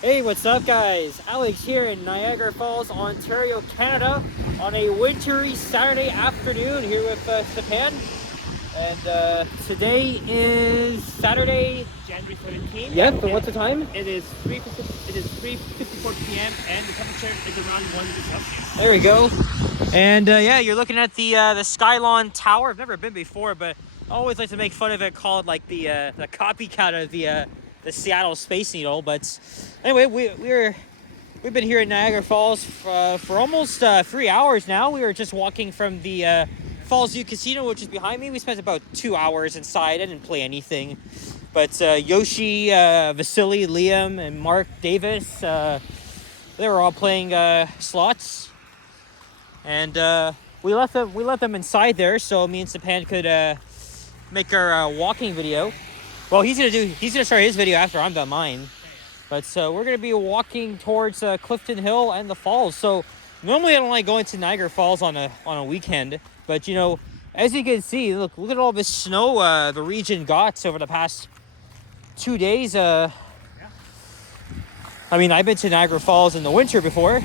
Hey, what's up, guys? Alex here in Niagara Falls, Ontario, Canada, on a wintry Saturday afternoon here with Sapan. And today is Saturday. January 17th. Yep. And what's the time? It is 3:54 p.m. and the temperature is around 1 Celsius. There we go. And yeah, you're looking at the Skylon Tower. I've never been before, but I always like to make fun of it, call it like the copycat of the Seattle Space Needle. But anyway, we've been here in Niagara Falls for almost 3 hours now. We were just walking from the Falls View Casino, which is behind me. We spent about 2 hours inside. I didn't play anything, but Yoshi, Vasily, Liam, and Mark Davis, they were all playing slots, and we left them inside there so me and Sapan could make our walking video. Well, he's gonna start his video after I'm done mine. But we're gonna be walking towards Clifton Hill and the falls. So normally I don't like going to Niagara Falls on a weekend, but you know, as you can see, look at all this snow the region got over the past 2 days. I mean, I've been to Niagara Falls in the winter before,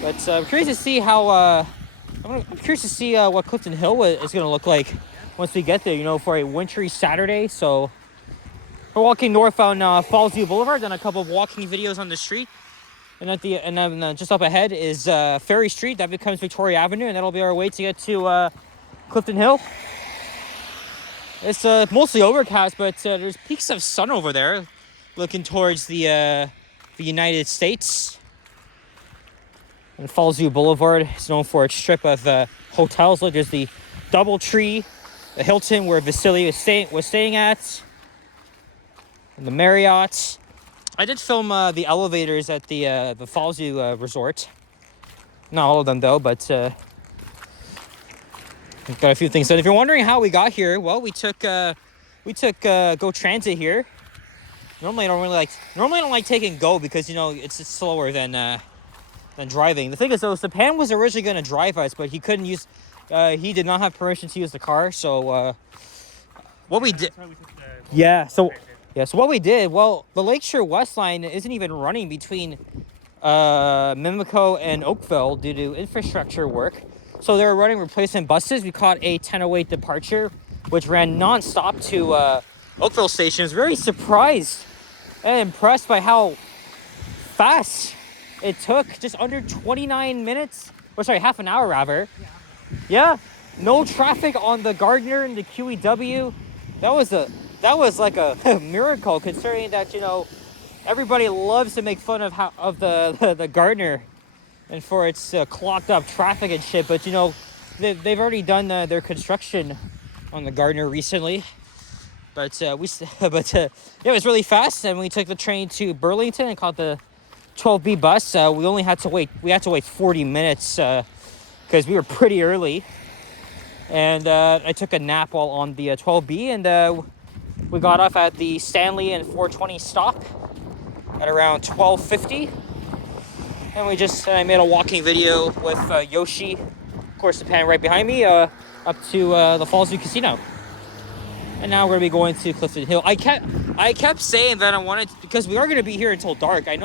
but I'm curious to see how I'm curious to see what Clifton Hill is gonna look like once we get there. You know, for a wintry Saturday. So we're walking north on Falls View Boulevard, done a couple of walking videos on the street. And then just up ahead is Ferry Street. That becomes Victoria Avenue, and that'll be our way to get to Clifton Hill. It's mostly overcast, but there's peaks of sun over there, looking towards the United States. And Falls View Boulevard is known for its strip of hotels. Look, there's the DoubleTree, the Hilton where Vasily was staying at, and the Marriott. I did film the elevators at the Falls View resort. Not all of them though, but we've got a few things done. If you're wondering how we got here, well, we took Go Transit here. Normally I don't like taking Go because you know it's slower than driving. The thing is though, Sapan was originally going to drive us, but he couldn't use. He did not have permission to use the car, so what we did. So what we did, well, the Lakeshore West line isn't even running between Mimico and Oakville due to infrastructure work. So they were running replacement buses. We caught a 10:08 departure, which ran non-stop to Oakville Station. I was very surprised and impressed by how fast it took. Just under 29 minutes, or sorry, half an hour rather. Yeah, no traffic on the Gardner and the QEW. That was like a miracle, considering that, you know, everybody loves to make fun of the Gardner and for its clogged up traffic and shit. But you know, they've already done their construction on the Gardner recently. But yeah, it was really fast, and we took the train to Burlington and caught the 12B bus. We had to wait 40 minutes because we were pretty early, and I took a nap while on the 12B, and we got off at the Stanley and 420 stop at around 12:50, and I made a walking video with Yoshi, of course, the pan right behind me, up to the Falls View Casino. And now we're gonna be going to Clifton Hill. I kept saying that I wanted because we are gonna be here until dark. I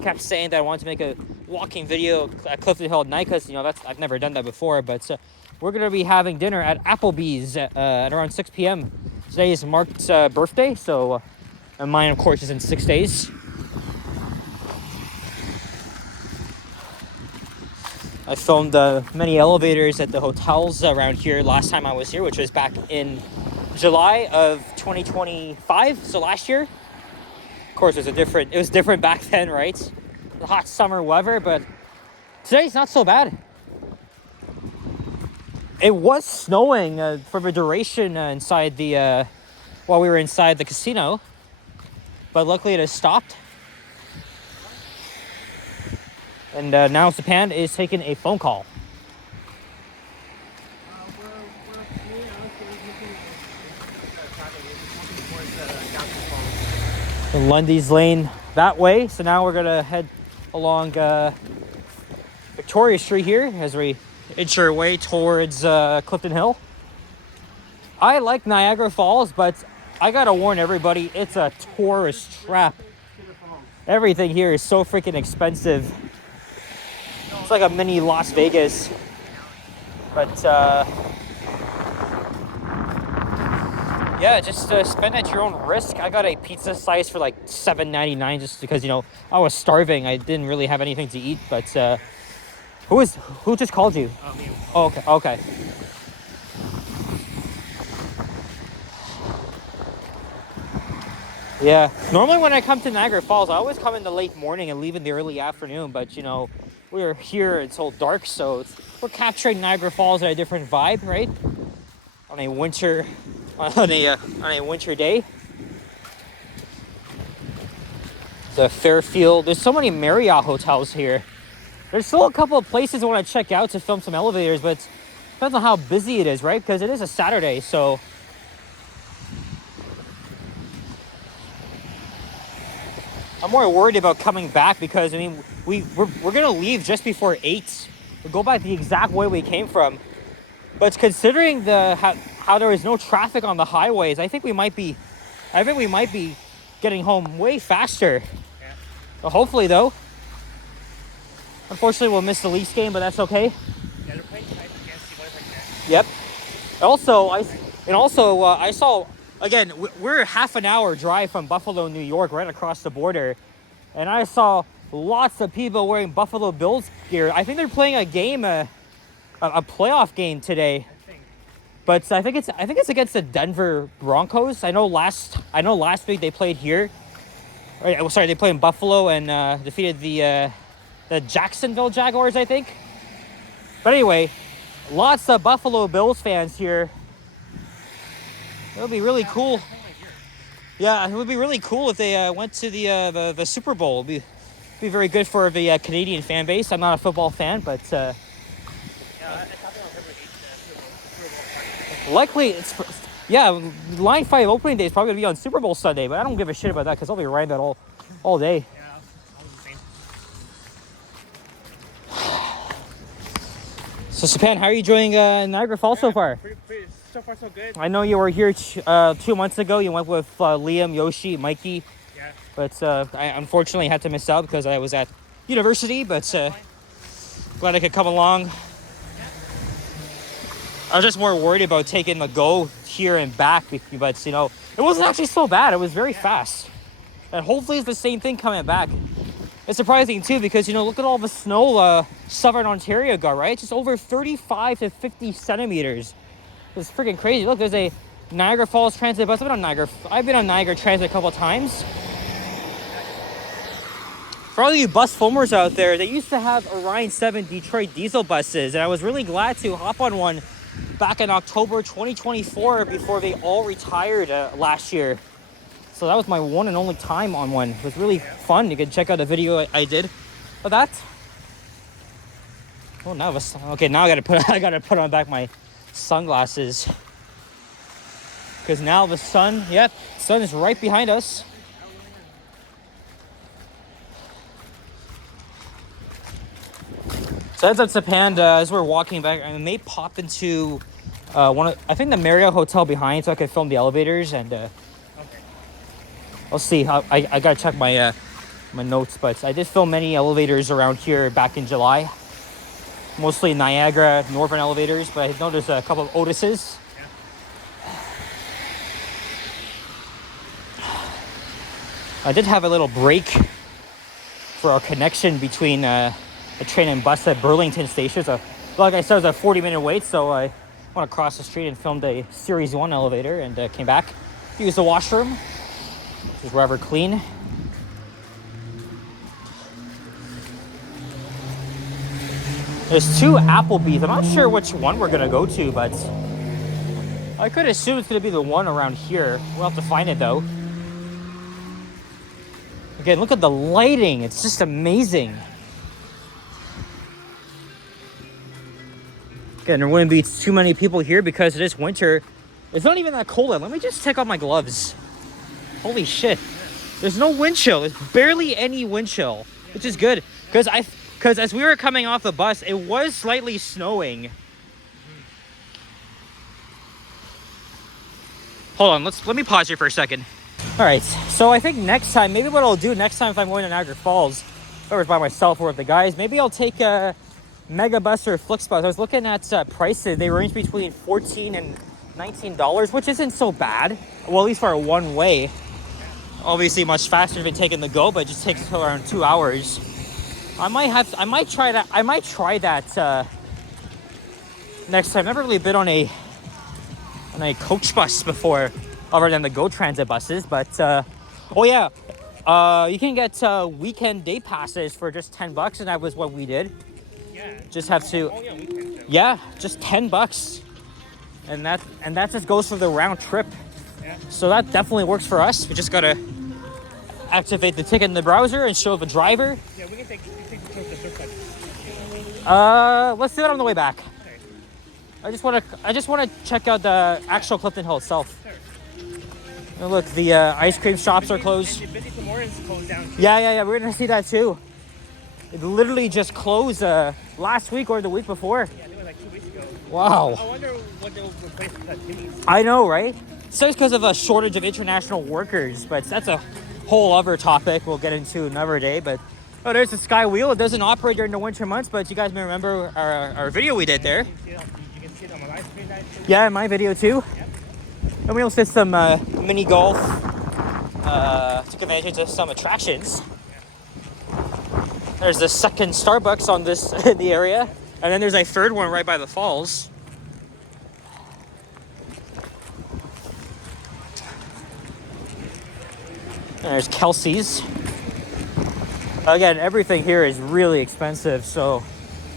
kept saying that I wanted to make a walking video at Clifton Hill at night because, you know, I've never done that before. But we're going to be having dinner at Applebee's at around 6 p.m. Today is Mark's birthday, so and mine, of course, is in 6 days. I filmed many elevators at the hotels around here last time I was here, which was back in July of 2025, so last year. Of course, it was different back then, right? The hot summer weather, but today's not so bad. It was snowing for the duration inside the while we were inside the casino, but luckily it has stopped. And now Sapan is taking a phone call. Lundy's Lane that way. So now we're gonna head along Victoria Street here as we inch our way towards Clifton Hill. I like Niagara Falls, but I gotta warn everybody, it's a tourist trap. Everything here is so freaking expensive. It's like a mini Las Vegas. But yeah, just spend at your own risk. I got a pizza slice for like $7.99 just because, you know, I was starving. I didn't really have anything to eat. But who just called you? Me. Oh, okay. Yeah, normally when I come to Niagara Falls, I always come in the late morning and leave in the early afternoon. But, you know, we're here until dark, so we're capturing Niagara Falls at a different vibe, right? On a winter day. The Fairfield. There's so many Marriott hotels here. There's still a couple of places I want to check out to film some elevators, but it depends on how busy it is, right? Because it is a Saturday, so. I'm more worried about coming back because, I mean, we're going to leave just before 8. We'll go back the exact way we came from. But considering how there is no traffic on the highways, I think we might be getting home way faster. Yeah. But hopefully, though. Unfortunately, we'll miss the Leafs game, but that's okay. Yeah, they're playing tonight against the Wintery. Yep. Also, I saw, again, we're a half an hour drive from Buffalo, New York, right across the border. And I saw lots of people wearing Buffalo Bills gear. I think they're playing a game, a playoff game today. But I think it's against the Denver Broncos. I know last week they played here. Sorry, they played in Buffalo and defeated the Jacksonville Jaguars, I think. But anyway, lots of Buffalo Bills fans here. It'll be really cool. Yeah, it would be really cool if they went to the Super Bowl. It'd be very good for the Canadian fan base. I'm not a football fan, but likely Line 5 opening day is probably gonna be on Super Bowl Sunday. But I don't give a shit about that because I'll be riding that all day. Yeah, I was the same. So, Sapan, how are you enjoying Niagara Falls so far? Pretty, so far, so good. I know you were here 2 months ago. You went with Liam, Yoshi, Mikey. Yeah. But I unfortunately had to miss out because I was at university. But glad I could come along. I was just more worried about taking the go here and back. But, you know, it wasn't actually so bad. It was very fast. And hopefully it's the same thing coming back. It's surprising, too, because, you know, look at all the snow southern Ontario got, right? It's just over 35 to 50 centimeters. It's freaking crazy. Look, there's a Niagara Falls Transit bus. I've been on Niagara Transit a couple of times. For all you bus filmers out there, they used to have Orion 7 Detroit diesel buses, and I was really glad to hop on one back in October 2024 before they all retired last year. So that was my one and only time on one. It was really fun. You can check out the video I did of that. Oh, now I gotta put on back my sunglasses because now the sun is right behind us. So as that's Japan, as we're walking back, I may pop into I think the Marriott hotel behind so I can film the elevators and I'll see how I gotta check my notes, but I did film many elevators around here back in July. Mostly Niagara, Northern elevators, but I noticed a couple of Otis's. Yeah. I did have a little break for our connection between a train and bus at Burlington Station. So, like I said, it was a 40-minute wait, so I went across the street and filmed a Series 1 elevator and came back. Used the washroom, which is rather clean. There's 2 Applebee's. I'm not sure which one we're gonna go to, but I could assume it's gonna be the one around here. We'll have to find it though. Again, look at the lighting. It's just amazing. Again, there wouldn't be too many people here because it is winter. It's not even that cold out. Let me just take off my gloves. Holy shit. There's no wind chill. There's barely any wind chill, which is good. Because as we were coming off the bus, it was slightly snowing. Hold on, let me pause here for a second. All right, so I think next time, maybe what I'll do next time if I'm going to Niagara Falls, whether it's by myself or with the guys, maybe I'll take a Megabus or Flixbus. I was looking at prices. They range between $14 and $19, which isn't so bad. Well, at least for a one-way. Obviously, much faster than taking the Go, but it just takes around 2 hours. I might try that next time. I've never really been on a coach bus before, other than the Go Transit buses. But oh yeah, you can get weekend day passes for just $10, and that was what we did. Yeah. Just have to. Oh yeah, weekend trip. Yeah, just $10, and that just goes for the round trip. Yeah. So that definitely works for us. We just gotta activate the ticket in the browser and show the driver. Yeah, we can take the shortcut. Let's do it on the way back. Okay. I just wanna check out the actual Clifton Hill itself. Sure. Oh, look, the ice cream shops are closed. And the busy tomorrow is closed down. Yeah. We're gonna see that too. It literally just closed last week or the week before. Yeah, it was like 2 weeks ago. Wow. I wonder what they'll replace with that Timmy's. I know, right? So it's because of a shortage of international workers, but that's a whole other topic we'll get into another day. But oh, there's the Sky Wheel. It doesn't operate during the winter months, but you guys may remember our video we did there. You can see it on my live stream. Yeah, in my video too. Yep. And we also did some mini golf. Took advantage of some attractions. There's the second Starbucks on this in the area, and then there's a third one right by the falls. And there's Kelsey's. Again, everything here is really expensive, so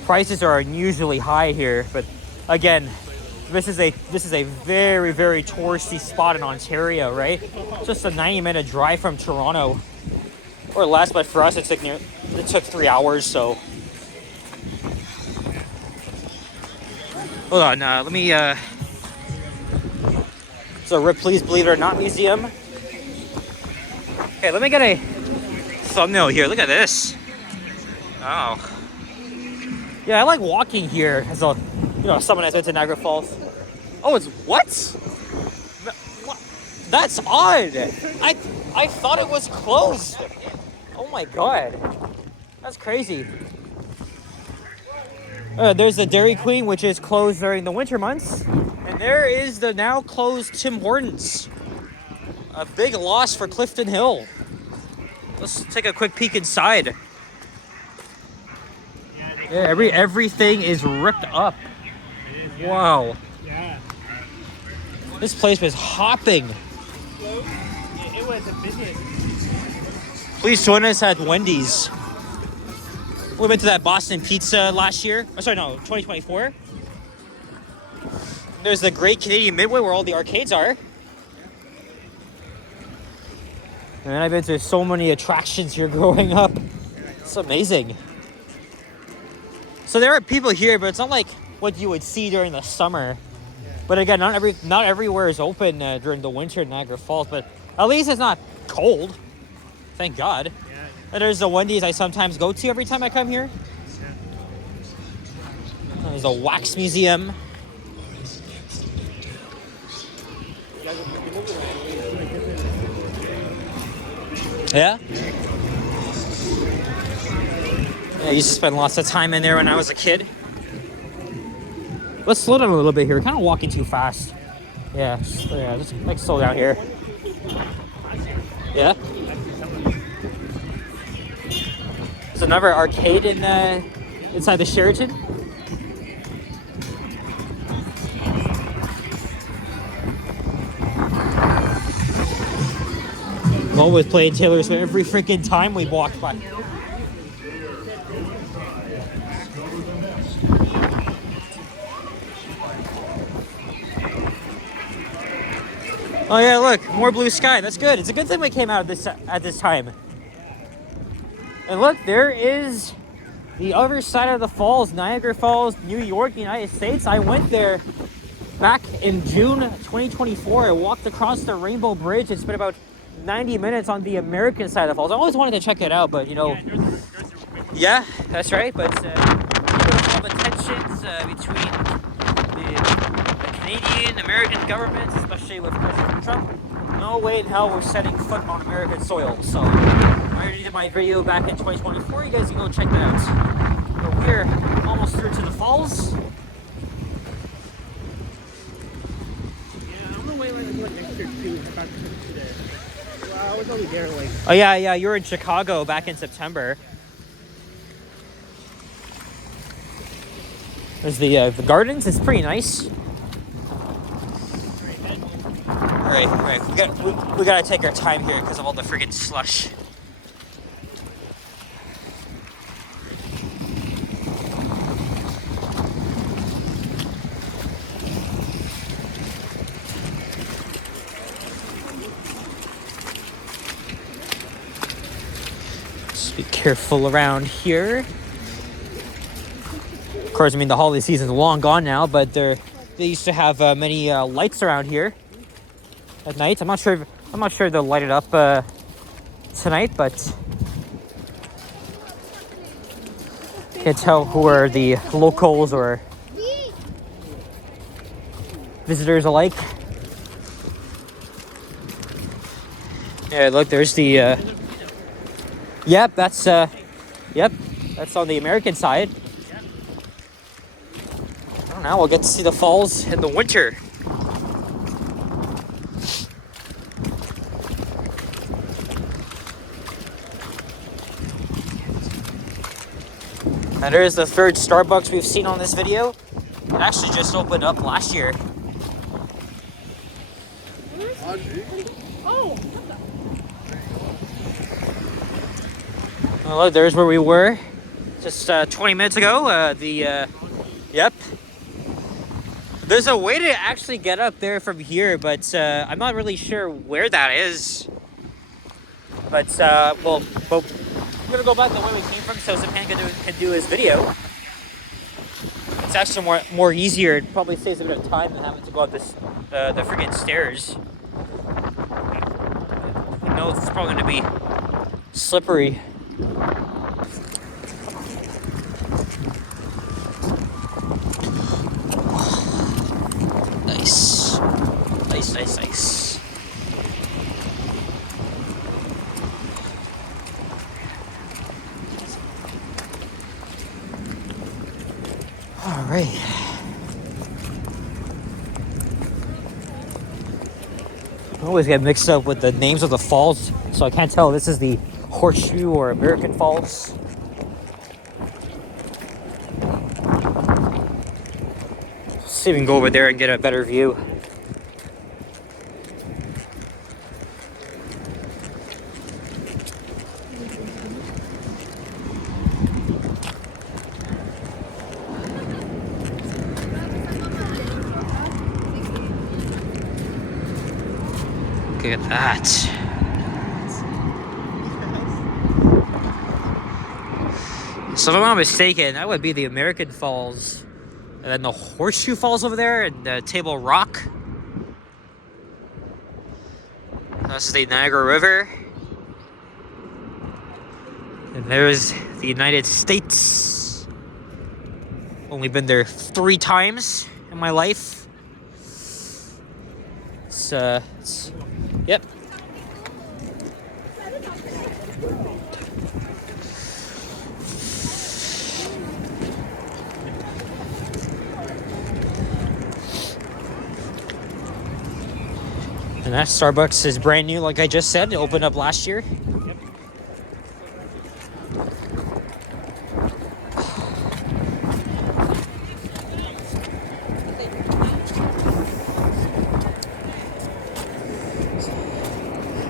prices are unusually high here. But again, this is a very, very touristy spot in Ontario, right? Just a 90-minute drive from Toronto, or less. But for us, it took 3 hours. So hold on, let me. So Ripley's Believe It or Not Museum. Okay, let me get a thumbnail here. Look at this. Oh. Yeah, I like walking here as a, someone that's been to Niagara Falls. Oh, it's what? That's odd. I thought it was closed. Oh my god. That's crazy. There's the Dairy Queen, which is closed during the winter months. And there is the now closed Tim Hortons. A big loss for Clifton Hill. Let's take a quick peek inside. Yeah, everything is ripped up. It is, yeah. Wow. Yeah. This place was hopping. It was the busiest. Please join us at Wendy's. We went to that Boston Pizza last year. Oh, sorry, no, 2024. There's the Great Canadian Midway where all the arcades are. And I've been to so many attractions here growing up. It's amazing. So there are people here, but it's not like what you would see during the summer. But again, not everywhere is open during the winter in Niagara Falls. But at least it's not cold. Thank God. And there's the Wendy's I sometimes go to every time I come here. And there's a wax museum. Yeah? Yeah, I used to spend lots of time in there when I was a kid. Let's slow down a little bit here. We're kind of walking too fast. Yeah, just like slow down here. Yeah? There's another arcade in inside the Sheraton. I'm always playing Taylor Swift every freaking time we walk by. Oh yeah, look, more blue sky. That's good. It's a good thing we came out at this time. And look, there is the other side of the falls, Niagara Falls, New York, United States. I went there back in June 2024. I walked across the Rainbow Bridge and spent about 90 minutes on the American side of the falls. I always wanted to check it out, but yeah, that's right. But all the tensions between the Canadian, American governments, especially especially with President Trump, no way in hell we're setting foot on American soil. So I already did my video back in 2024. You guys can go check that out. But we're almost through to the falls. Yeah, I don't know why I went next year too. Back to the. Well, I was only there like. Oh yeah, you were in Chicago back in September. There's the gardens. It's pretty nice. All right. We gotta take our time here because of all the friggin' slush. Just be careful around here. Of course, I mean the holiday season's long gone now, but they used to have many lights around here at night. I'm not sure if they'll light it up tonight, but can't tell who are the locals or visitors alike. Yeah, look, there's the. Yep, that's on the American side. I don't know. We'll get to see the falls in the winter. And there's the third Starbucks we've seen on this video. It actually just opened up last year. Oh, look, there's where we were just 20 minutes ago. Yep. There's a way to actually get up there from here, but I'm not really sure where that is. But we're gonna go back the way we came from so Zapan can do his video. It's actually more easier. It probably saves a bit of time than having to go up the freaking stairs. I know it's probably gonna be slippery. Nice. All right. I always get mixed up with the names of the falls, so I can't tell if this is the Horseshoe or American Falls. See if we can go over there and get a better view. Look at that. So if I'm not mistaken, that would be the American Falls. And then the Horseshoe Falls over there and Table Rock. This is the Niagara River. And there's the United States. Only been there 3 times in my life. Yep. And that Starbucks is brand new, like I just said. It opened up last year. Yep.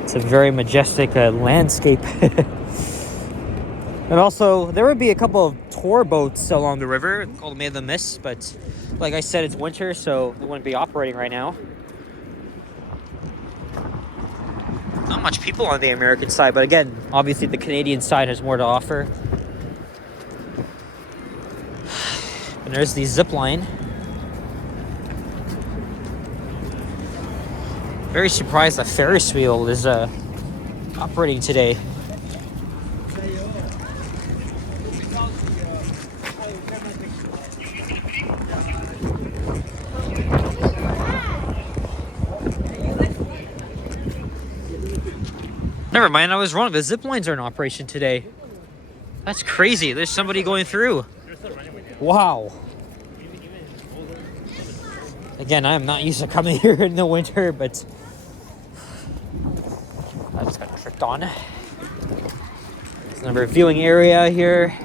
It's a very majestic landscape. And also, there would be a couple of tour boats along the river called May of the Mist, but like I said, it's winter, so they wouldn't be operating right now. Not much people on the American side, but again, obviously the Canadian side has more to offer. And there's the zip line. Very surprised the Ferris wheel is operating today. Never mind, I was wrong. The zip lines are in operation today. That's crazy. There's somebody going through. Wow. Again, I am not used to coming here in the winter, but I just got tricked on. There's another viewing area here.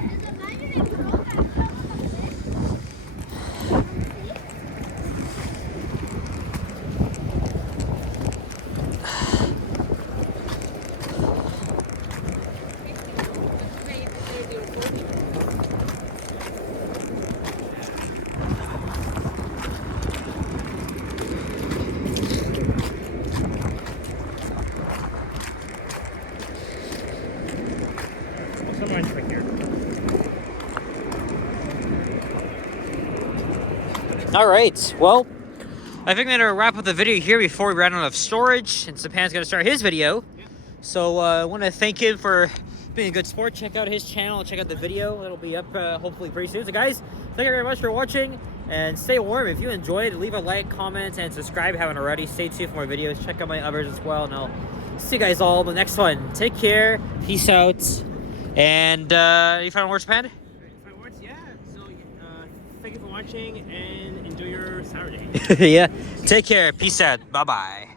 All right, well, I think I'm gonna wrap up the video here before we run out of storage, and Sapan's gonna start his video. Yeah. So I want to thank him for being a good sport. Check out his channel, check out the video. It'll be up hopefully pretty soon. So guys, thank you very much for watching, and stay warm. If you enjoyed, leave a like, comment, and subscribe if you haven't already. Stay tuned for more videos. Check out my others as well, and I'll see you guys all in the next one. Take care, peace out, and any final words, Japan? Final words, yeah. So thank you for watching, and enjoy your Saturday. Yeah, take care, peace out, bye-bye.